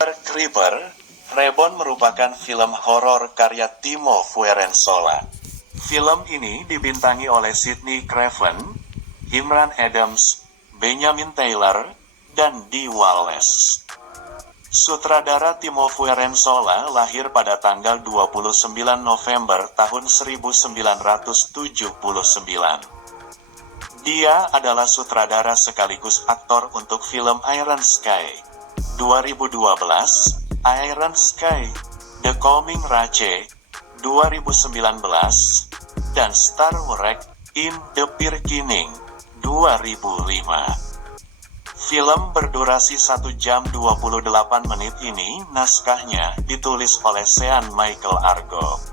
Creeper, Reborn merupakan film horor karya Timo Fierenzola. Film ini dibintangi oleh Sidney Craven, Imran Adams, Benjamin Taylor, dan Dee Wallace. Sutradara Timo Fierenzola lahir pada tanggal 29 November tahun 1979. Dia adalah sutradara sekaligus aktor untuk film Iron Sky 2012, Iron Sky, The Coming Rache 2019, dan Star Wreck in the Beginning 2005. Film berdurasi 1 jam 28 menit ini naskahnya ditulis oleh Sean Michael Argo.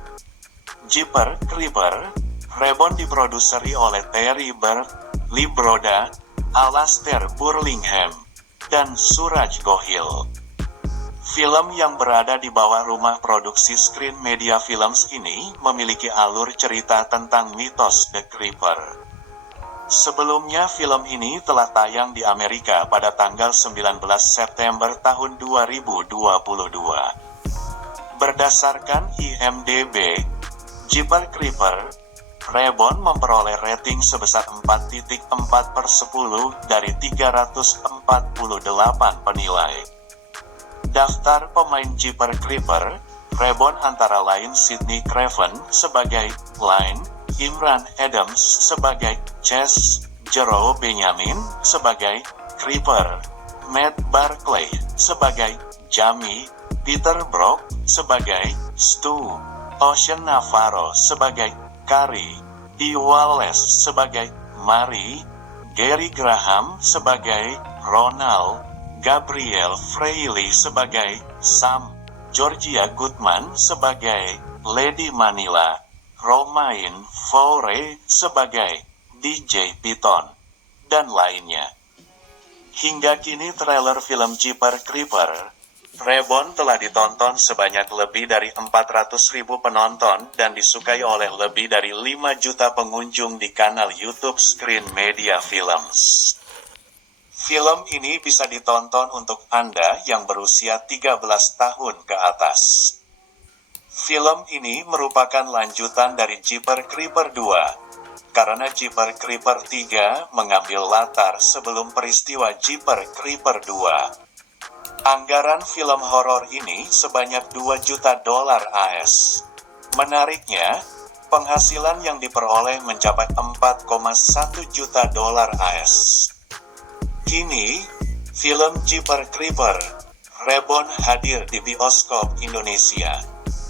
Jeepers Creepers, Reborn diproduseri oleh Terry Bird, Lee Broda, Alastair Burlingham, dan Suraj Gohil. Film yang berada di bawah rumah produksi Screen Media Films ini memiliki alur cerita tentang mitos The Creeper. Sebelumnya film ini telah tayang di Amerika pada tanggal 19 September tahun 2022. Berdasarkan IMDb, Jeepers Creepers, Reborn memperoleh rating sebesar 4.4/10 dari 348 penilai. Daftar pemain Jeepers Creepers, Reborn antara lain Sidney Craven sebagai Lynn, Imran Adams sebagai Chess, Jero Benjamin sebagai Creeper, Matt Barclay sebagai Jamie, Peter Brook sebagai Stu, Ocean Navarro sebagai Carrie, Dee Wallace sebagai Mary, Gary Graham sebagai Ronald, Gabriel Freiley sebagai Sam, Georgia Goodman sebagai Lady Manila, Romain Faure sebagai DJ Piton, dan lainnya. Hingga kini trailer film Jeepers Creepers, Reborn telah ditonton sebanyak lebih dari 400.000 penonton dan disukai oleh lebih dari 5 juta pengunjung di kanal YouTube Screen Media Films. Film ini bisa ditonton untuk Anda yang berusia 13 tahun ke atas. Film ini merupakan lanjutan dari Jeepers Creepers 2, karena Jeepers Creepers 3 mengambil latar sebelum peristiwa Jeepers Creepers 2. Anggaran film horor ini sebanyak $2 juta AS. Menariknya, penghasilan yang diperoleh mencapai $4,1 juta AS. Kini, film Jeepers Creepers, Reborn hadir di bioskop Indonesia.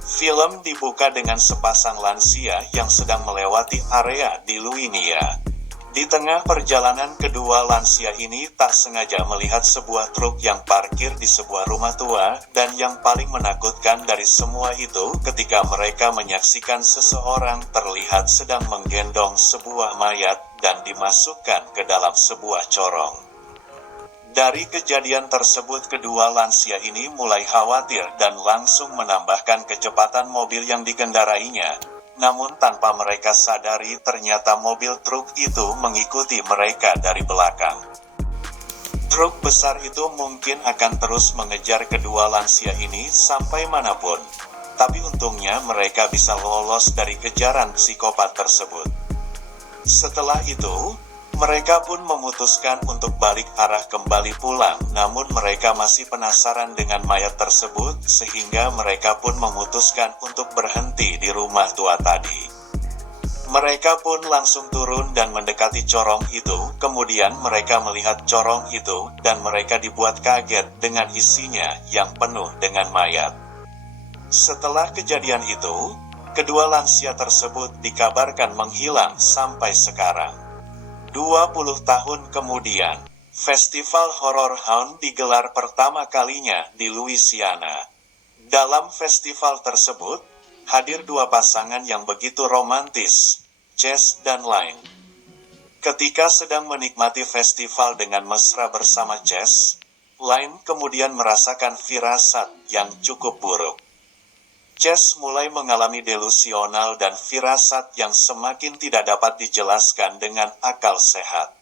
Film dibuka dengan sepasang lansia yang sedang melewati area di Luinia. Di tengah perjalanan kedua lansia ini tak sengaja melihat sebuah truk yang parkir di sebuah rumah tua, dan yang paling menakutkan dari semua itu ketika mereka menyaksikan seseorang terlihat sedang menggendong sebuah mayat dan dimasukkan ke dalam sebuah corong. Dari kejadian tersebut kedua lansia ini mulai khawatir dan langsung menambahkan kecepatan mobil yang dikendarainya. Namun tanpa mereka sadari ternyata mobil truk itu mengikuti mereka dari belakang. Truk besar itu mungkin akan terus mengejar kedua lansia ini sampai manapun. Tapi untungnya mereka bisa lolos dari kejaran psikopat tersebut. Setelah itu, mereka pun memutuskan untuk balik arah kembali pulang, namun mereka masih penasaran dengan mayat tersebut, sehingga mereka pun memutuskan untuk berhenti di rumah tua tadi. Mereka pun langsung turun dan mendekati corong itu, kemudian mereka melihat corong itu, dan mereka dibuat kaget dengan isinya yang penuh dengan mayat. Setelah kejadian itu, kedua lansia tersebut dikabarkan menghilang sampai sekarang. 20 tahun kemudian, Festival Horror Hound digelar pertama kalinya di Louisiana. Dalam festival tersebut, hadir dua pasangan yang begitu romantis, Chess dan Lynn. Ketika sedang menikmati festival dengan mesra bersama Chess, Lynn kemudian merasakan firasat yang cukup buruk. Chess mulai mengalami delusional dan firasat yang semakin tidak dapat dijelaskan dengan akal sehat.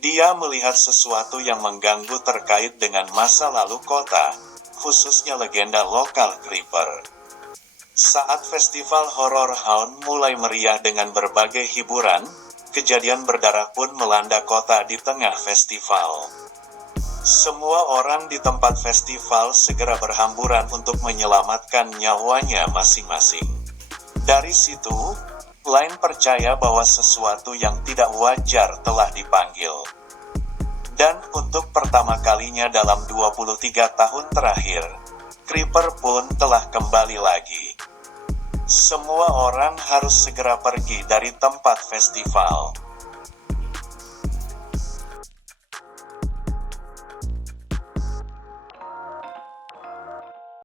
Dia melihat sesuatu yang mengganggu terkait dengan masa lalu kota, khususnya legenda lokal Creeper. Saat festival horor Haunt mulai meriah dengan berbagai hiburan, kejadian berdarah pun melanda kota di tengah festival. Semua orang di tempat festival segera berhamburan untuk menyelamatkan nyawanya masing-masing. Dari situ, Line percaya bahwa sesuatu yang tidak wajar telah dipanggil. Dan untuk pertama kalinya dalam 23 tahun terakhir, Creeper pun telah kembali lagi. Semua orang harus segera pergi dari tempat festival.